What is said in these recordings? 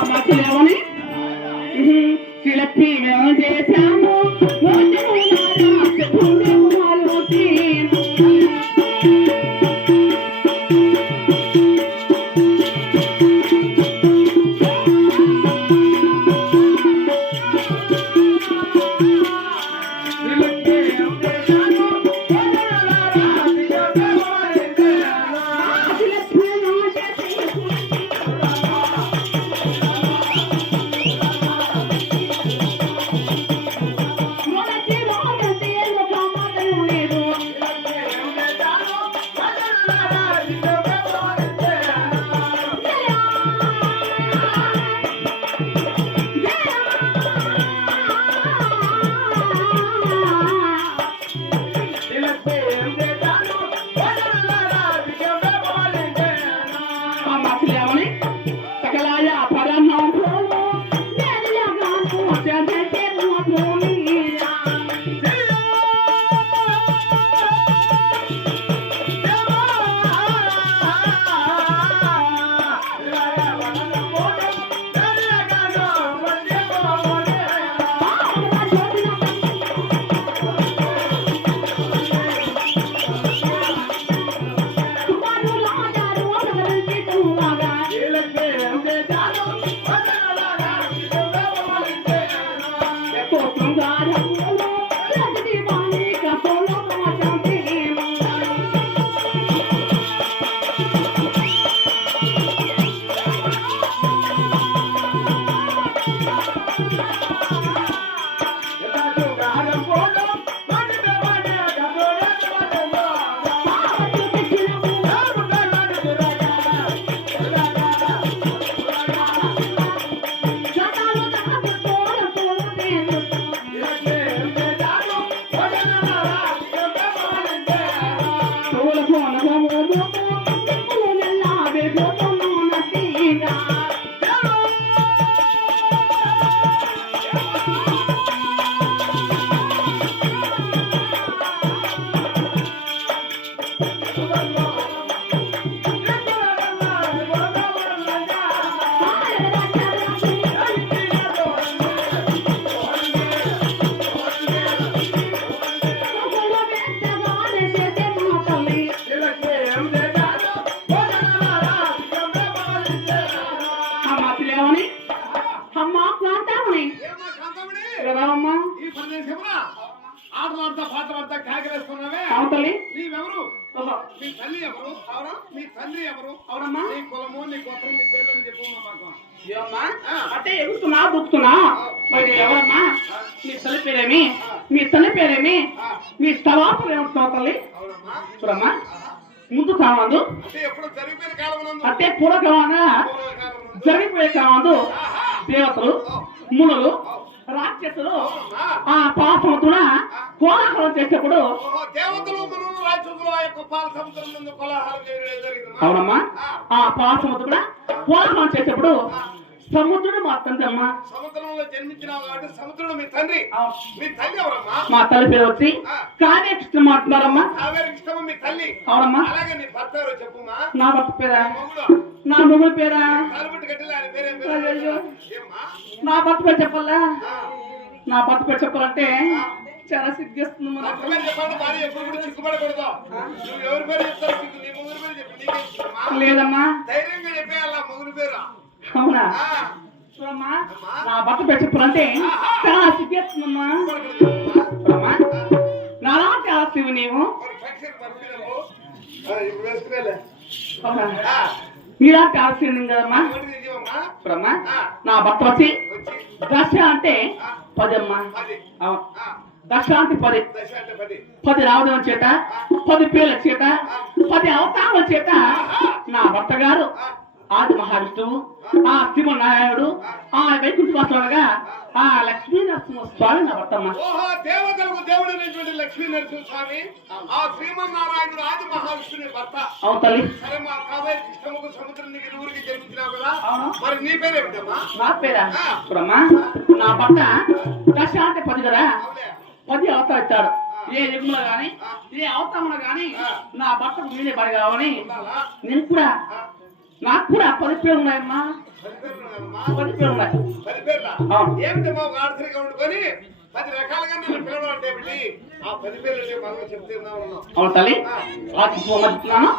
అమ్మాచులేవని శిలపి మేము చేశాము. అమ్మాచులేవని అమ్మా ఈ ప్రదేశమున ఆటలాడతా పాటలాడతా కాకరేసుకున్నావే అవతలి. నీవెవరు? మీ తల్లి ఎవరు? అవునా? మీ తండ్రి ఎవరు? అవునమ్మా. నీ కులము నీ గోత్రం నీ పేర్లని చెప్పు మాకు. ఏమ్మా అంటే ఎగుతున్నా దుక్కుతున్నా మరి ఎవరమ్మా? మీ తల్లి పేరేమి? మీ తల్లి పేరేమి? మీ స్థలాపం ఏమంటున్నావు తల్లి? చూడమ్మా. ముందు కావాలి అంటే ఎప్పుడు జరిగిపోయిన కాలం అంటే పూర్వకాలంగా జరిగిపోయే కావాలి దేవతలు మునులు రాక్షసులు ఆ పాపముతున కోలాహలం చేసేప్పుడు ముందు కోలాహలం జరిగింది. అవునమ్మా. ఆ పాపముతు కూడా కోలాహలం చేసేప్పుడు సముద్రుడు మా తండ్రి అమ్మా. సముద్రంలో జన్మించినావు కాబట్టి సముద్రుడు మీ తండ్రి. మీ తల్లి ఎవరమ్మా? మా తల్లి పేరు వచ్చి కార్యకృష్ణ మాట్లాడమ్మా కావేరి ఇష్టము మీ తల్లి? అవునమ్మా. అలాగే నీ భర్త ఎవరో చెప్పుమా? నా భర్త పేరా? నా మొగుడు? పేరా? నా భర్త పేరు చెప్పాలా. నా భర్త పేరు చెప్పాలంటే చాలా సిగ్గేస్తుంది లేదమ్మా. ధైర్యంగా చెప్పేయాల మొగుడు పేరు? అవునా. చూడమ్మా నా భర్త పేరు చెప్పాలంటే చాలా సిగ్గేస్తుందమ్మా. చూడమ్మా. నాలాంటి ఆస్తివి నీవు. మరి ఫంక్షన్ పంపినాము. ఆ, ఇప్పుడు వేసుకునేలే. అవునా? ఆ, నీలాంటి ఆస్తి ఉంది కదమ్మా. ఆ, నా భర్త వచ్చి దశ అంటే పదమ్మా. అవును. ఆ, దశ అంటే పది. అంటే పది. రావడం చేత పది పేర్ల చేత పది అవతారాల చేత నా భర్త గారు ఆది మహావిష్ణువు ఆ శ్రీమన్నారాయణుడు ఆ వైకుంఠవాసులుగా ఆ లక్ష్మీ నరసింహ స్వామి నా భర్తమ్మ దేవతలకు దేవుడైనటువంటి లక్ష్మీ నరసింహ స్వామి ఆ శ్రీమన్నారాయణుడు ఆది మహావిష్ణుని భర్త. అవును తల్లి. సరే మా కావేరి కృష్ణముఖ సముద్రం నీకు ఇరువురికి జన్మించినావు కదా. మరి నీ పేరేమిటమ్మా నా పేరా? చూడమ్మా నా భర్త దశ అంటే పది కదా? పది అవతారం ఇచ్చాడు. ఏ యుగంలో గాని ఏ అవతారంలో గాని నా భర్తకు నేనే పని కావని? నేను కూడా నాకు కూడా పది పేరు ఉన్నాయమ్మా పది పేరు ఉన్నాయి. ఏమిటమ్మా ఒక ఆడసరిగా వండుకొని పది రకాలుగా నేను పిలవడం అంటే ఏమిటి? ఆ పది పేర్లు బాగా చెప్తే ఉన్నాం అవును తల్లి. ఆ. శిశువు చెప్తున్నాను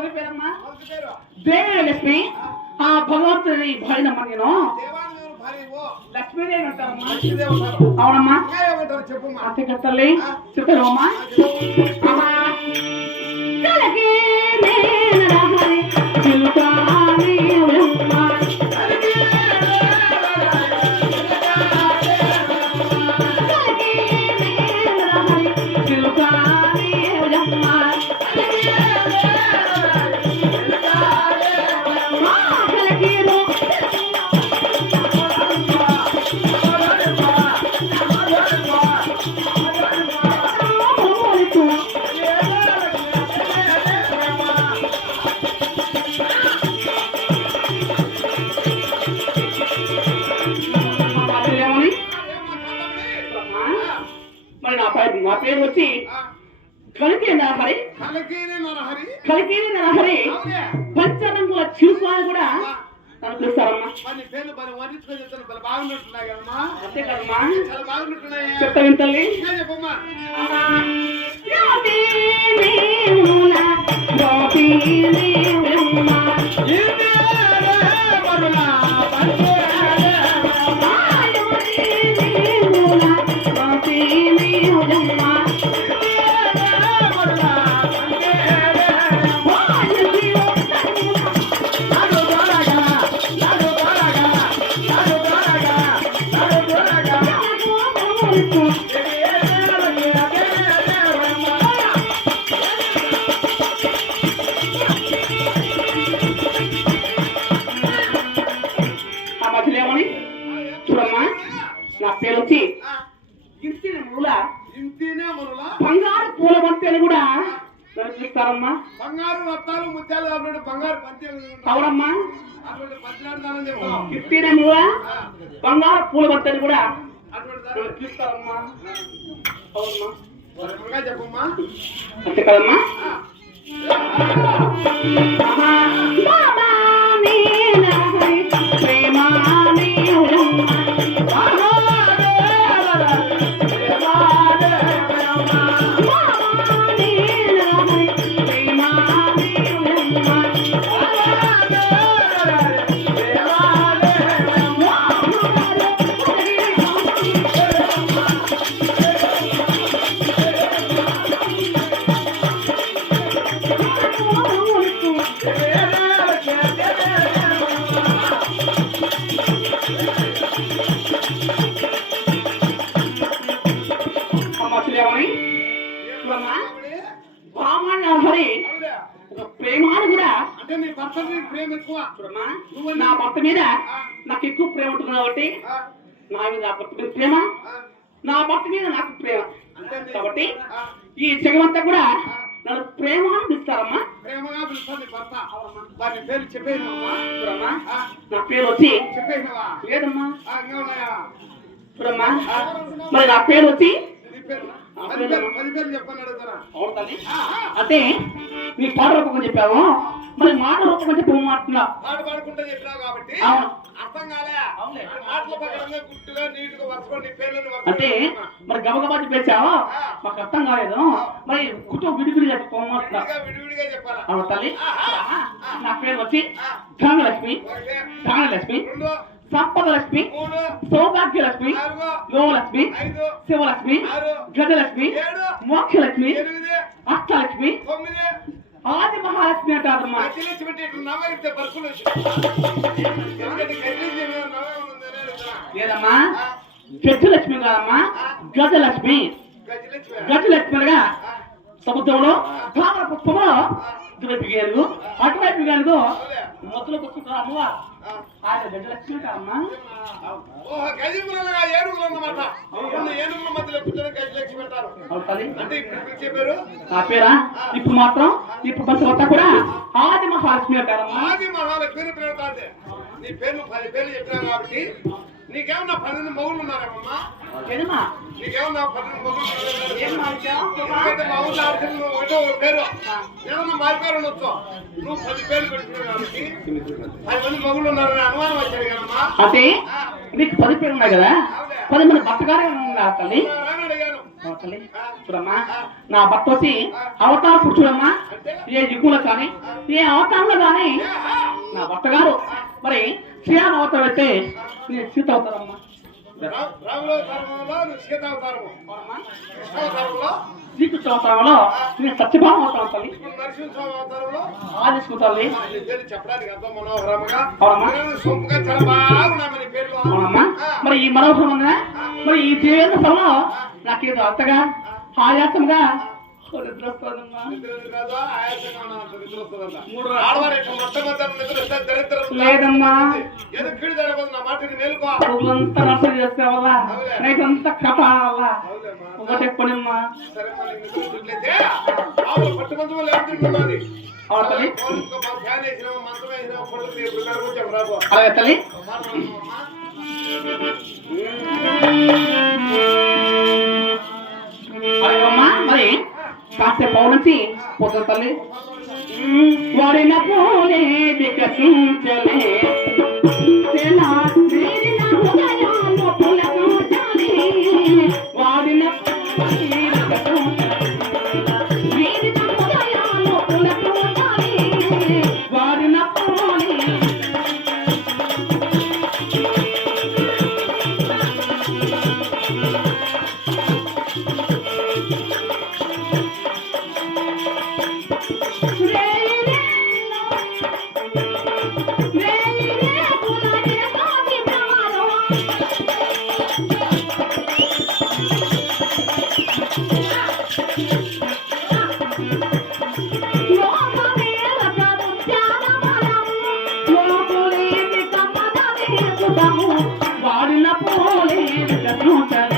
మొదటి పేరమ్మా? దేవలక్ష్మి ఆ. భగవంతుని భార్యనమ్మా నేను. లక్ష్మీదేవి అంటారమ్మా. అవునమ్మా. చెప్పమ్మా? అంతే కదా తల్లి చెప్పారు మరి నా పేరు నా పేరు వచ్చి కలికి నరహరి. కలకీని నరహరి. కలికి నరహరి. అవునే. పంచరంగుల చిరుపాలు కూడా పిలుస్తారమ్మా. అంతే కదమ్మా. చెప్తా వింతల్లి ఏమని చూడమ్మా నా పేరు వచ్చి ఇంటిన మూల బంగారు పూల అని కూడా నన్ను పిలుస్తారమ్మా బంగారు రత్నాలు ముత్యాలు అటువంటి బంగారు పంచాలు అవునమ్మా. ఇంటిన మూల బంగారు పూల అని కూడా పిలుస్తారమ్మా అవునమ్మా. చెప్పమ్మా. అంతే కదమ్మా. కాబట్టి ఈ జగమంతా కూడా నన్ను ప్రేమ అని పిలుస్తారమ్మా. ప్రేమగా పిలుస్తుంది భర్త. వారి పేరు చూడమ్మా ఆ, నా పేరు వచ్చి చెప్పేసినవా లేదమ్మా. చూడమ్మా మరి నా పేరు వచ్చి నీ పేరు? అంటే నీ పాట రూపంగా చెప్పావు మరి మాట రూపం అంటే పువ్వు మాట్లాడుతున్నా పాట పాడుకుంటా చెప్పినావు కాబట్టి. అర్థం కాలే. అవునులే. మాటల ప్రకారంగా గుట్టుగా నీట్గా వరుసకొని నీ పేర్లను అంటే మరి గబగబా చెప్పేసావా మాకు అర్థం కాలేదు. మరి కుటుంబం విడివిడిగా విడిగా విడివిడిగా చెప్పాలా? అవును తల్లి. నా పేరు వచ్చి ధనలక్ష్మి ధనలక్ష్మి రెండు సంపద లక్ష్మి మూడు సౌభాగ్యలక్ష్మి యోగలక్ష్మి శివలక్ష్మి గజలక్ష్మి మోక్షలక్ష్మి అష్టలక్ష్మి ఆది మహాలక్ష్మి అంటారమ్మా. లేదమ్మా గజలక్ష్మి కాదమ్మా. గజలక్ష్మి. గజలక్ష్మి. అనగా సముద్రంలో తామర పుష్పంలో ఇటువైపు గేలుగు అటువైపు గేలుగు మొత్తులో కూర్చుంటారు అమ్మవా ఆయన ఇప్పుడు మీరు చెప్పారు. నా పేరా? ఇప్పుడు మాత్రం ఇప్పుడు బస్సు మొత్తం కూడా ఆది మహాలక్ష్మి అంటారమ్మా ఆది మహాలక్ష్మి పెడతాది నీ పేర్లు పది పేర్లు చెప్పినా కాబట్టి నీకేమన్నా పన్నెండు మగులు ఉన్నారేమమ్మా? ఏదమ్మా నీకేమన్నా పన్నెండు మగులు మా ఊళ్ళో ఒకటే పేరు ఏమన్నా మారి పేరు ఉండొచ్చు నువ్వు పది పేర్లు పెట్టుకున్నావు కాబట్టి పది మంది మగులు ఉన్నారని అనుమానం వచ్చాడు కదమ్మా. అంటే నీకు పది పేరు ఉన్నాయి కదా? పది మంది భర్తగారే ఉన్నారు తల్లి? చూడమ్మా. నా భర్త వచ్చి అవతార పురుషుడమ్మా ఏ యుగంలో కానీ ఏ అవతారంలో కానీ నా భర్త గారు మరి శ్రీరామ అవతారం అయితే నేను సీత అవుతారమ్మా రాముల నేను సత్యభామ అవుతాను తల్లి. ఇప్పుడు నరసింహస్వామి పేరు అవునమ్మా. మరి ఈ మనోహరం మరి ఈ దేవేంద్ర సభలో నాకేదో అంతగా ఆయాసంగా లేదమ్మా. అంతా కపాలా? అవులేమ్మా. ఒకటే పనిమ్మా సరే మరి నిద్ర వచ్చినట్లయితే, ఆవుల పట్టు మంచం లేపు తింటున్నది. అవును తల్లి. ఇంకో మా ఫ్యాన్ వేసినామా, మంచం వేసినామా, పడుకుంది, ఇప్పుడు కాడ కూర్చోము, రాబో. అలాగే తల్లి. అలాగే అమ్మా మరి? కాసేపు పౌరించి పోతుంది తల్లి వాడిన పోలే వికసించలే పోలే